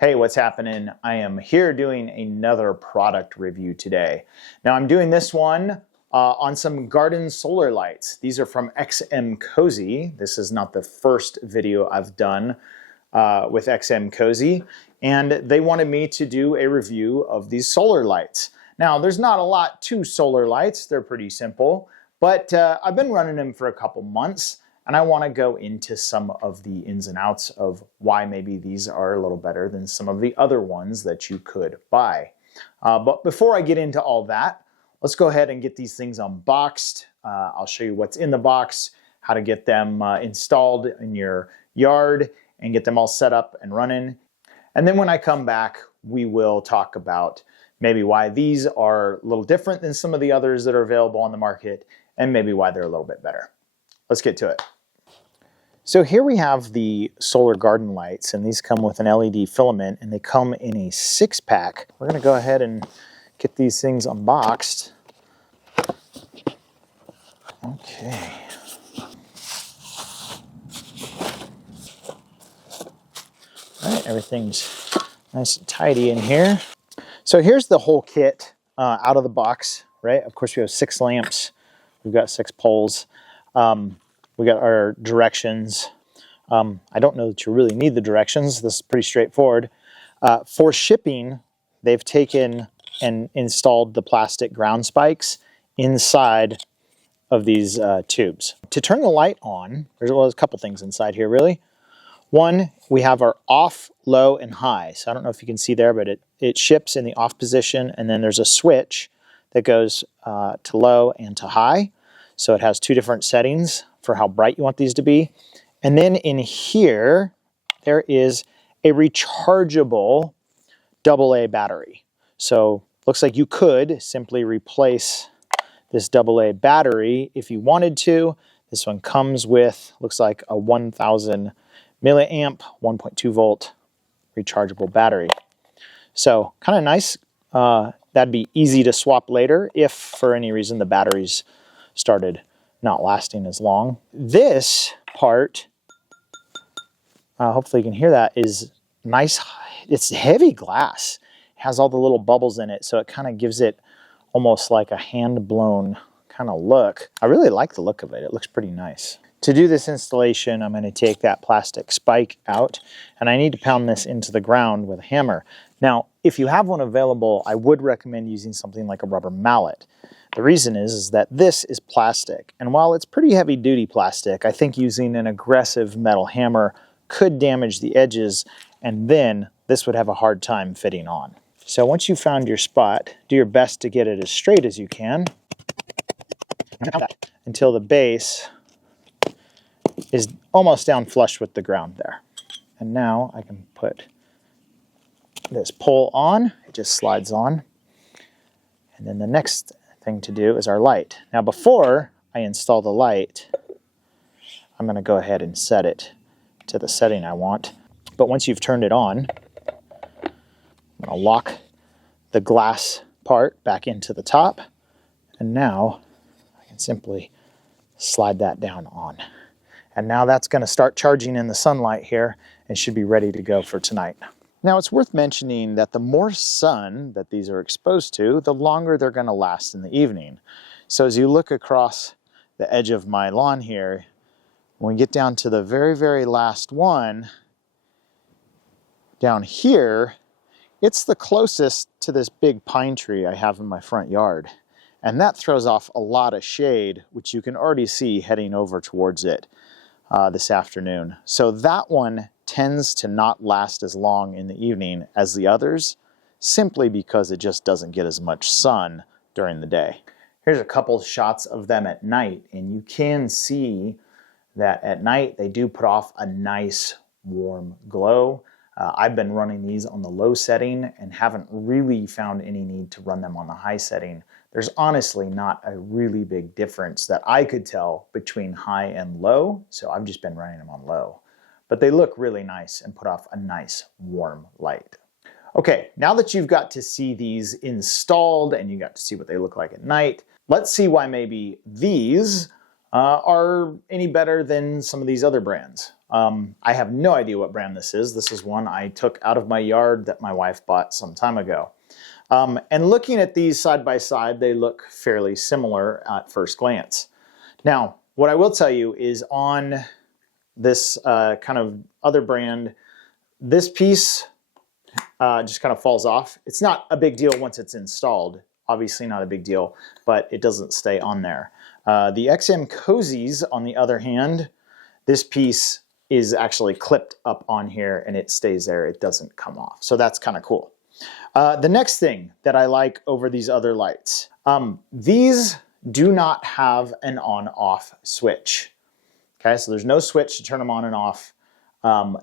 Hey, what's happening? I am here doing another product review today. Now I'm doing this one on some garden solar lights. These are from XM Cozy. This is not the first video I've done with XM Cozy, and they wanted me to do a review of these solar lights. Now there's not a lot to solar lights. They're pretty simple, but I've been running them for a couple months. And I want to go into some of the ins and outs of why maybe these are a little better than some of the other ones that you could buy. But before I get into all that, let's go ahead and get these things unboxed. I'll show you what's in the box, how to get them installed in your yard, and get them all set up and running. And then when I come back, we will talk about maybe why these are a little different than some of the others that are available on the market, and maybe why they're a little bit better. Let's get to it. So here we have the solar garden lights, and these come with an LED filament, and they come in a 6-pack. We're going to go ahead and get these things unboxed. Okay. All right, everything's nice and tidy in here. So here's the whole kit out of the box, right? Of course, we have 6 lamps. We've got 6 poles. We got our directions. I don't know that you really need the directions. This is pretty straightforward. For shipping, they've taken and installed the plastic ground spikes inside of these tubes. To turn the light on, there's a couple things inside here, really. One, we have our off, low, and high. So I don't know if you can see there, but it ships in the off position, and then there's a switch that goes to low and to high. So it has 2 different settings for how bright you want these to be. And then in here, there is a rechargeable AA battery. So looks like you could simply replace this AA battery if you wanted to. This one comes with, looks like a 1000 milliamp, 1.2 volt rechargeable battery. So kind of nice. That'd be easy to swap later if for any reason the batteries started not lasting as long. This part, hopefully you can hear that, is nice. It's heavy glass. It has all the little bubbles in it, so it kind of gives it almost like a hand-blown kind of look. I really like the look of it. It looks pretty nice. To do this installation, I'm going to take that plastic spike out, and I need to pound this into the ground with a hammer. Now, if you have one available, I would recommend using something like a rubber mallet. The reason is that this is plastic, and while it's pretty heavy-duty plastic, I think using an aggressive metal hammer could damage the edges, and then this would have a hard time fitting on. So once you've found your spot, do your best to get it as straight as you can until the base is almost down flush with the ground there. And now I can put this pole on. It just slides on. And then the next thing to do is our light. Now before I install the light, I'm going to go ahead and set it to the setting I want. But once you've turned it on, I'm going to lock the glass part back into the top, and now I can simply slide that down on. And now that's going to start charging in the sunlight here and should be ready to go for tonight. Now it's worth mentioning that the more sun that these are exposed to, the longer they're going to last in the evening. So as you look across the edge of my lawn here, when we get down to the very, very last one, down here, it's the closest to this big pine tree I have in my front yard. And that throws off a lot of shade, which you can already see heading over towards it this afternoon. So that one tends to not last as long in the evening as the others, simply because it just doesn't get as much sun during the day. Here's a couple shots of them at night, and you can see that at night they do put off a nice warm glow. I've been running these on the low setting and haven't really found any need to run them on the high setting. There's honestly not a really big difference that I could tell between high and low, so I've just been running them on low. But they look really nice and put off a nice warm light. Okay, now that you've got to see these installed and you got to see what they look like at night, let's see why maybe these are any better than some of these other brands. I have no idea what brand this is. This is one I took out of my yard that my wife bought some time ago. And looking at these side by side, they look fairly similar at first glance. Now, what I will tell you is on this kind of other brand, this piece just kind of falls off. It's not a big deal once it's installed. Obviously not a big deal, but it doesn't stay on there. The XM Cozies, on the other hand, this piece is actually clipped up on here and it stays there. It doesn't come off. So that's kind of cool. The next thing that I like over these other lights, these do not have an on-off switch. Okay, so there's no switch to turn them on and off.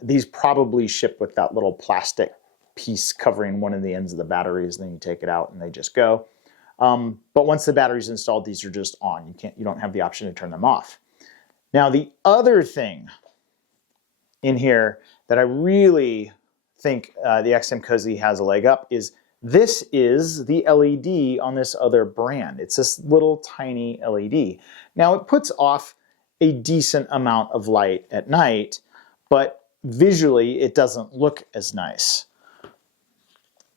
These probably ship with that little plastic piece covering one of the ends of the batteries, and then you take it out and they just go. But once the battery's installed, these are just on. You don't have the option to turn them off. Now, the other thing in here that I really think the XM Cozy has a leg up is this is the LED on this other brand. It's this little tiny LED. Now, it puts off a decent amount of light at night, but visually it doesn't look as nice.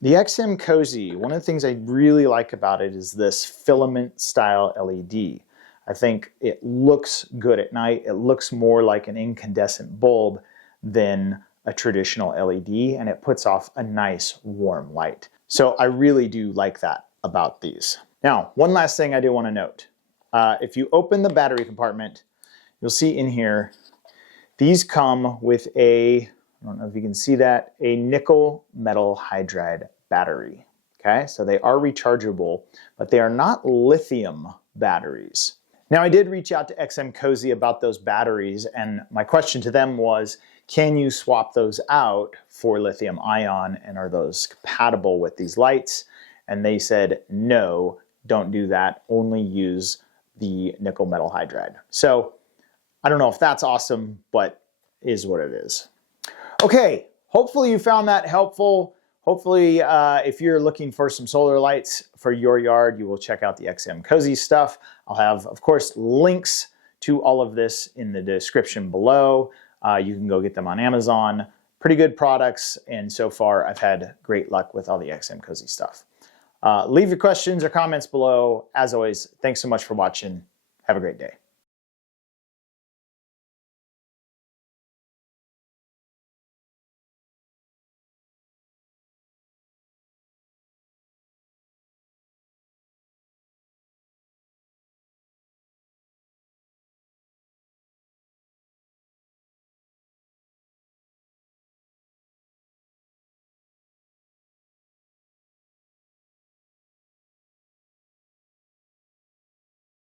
The XM Cozy, one of the things I really like about it is this filament style LED. I think it looks good at night. It looks more like an incandescent bulb than a traditional LED, and it puts off a nice warm light. So I really do like that about these. Now, one last thing I do want to note. If you open the battery compartment, you'll see in here, these come with I don't know if you can see that, a nickel metal hydride battery. Okay, so they are rechargeable, but they are not lithium batteries. Now, I did reach out to XM Cozy about those batteries, and my question to them was, can you swap those out for lithium ion, and are those compatible with these lights? And they said, no, don't do that, only use the nickel metal hydride. So I don't know if that's awesome, but is what it is. Okay, hopefully you found that helpful. Hopefully, if you're looking for some solar lights for your yard, you will check out the XM Cozy stuff. I'll have, of course, links to all of this in the description below. You can go get them on Amazon. Pretty good products, and so far I've had great luck with all the XM Cozy stuff. Leave your questions or comments below. As always, thanks so much for watching. Have a great day.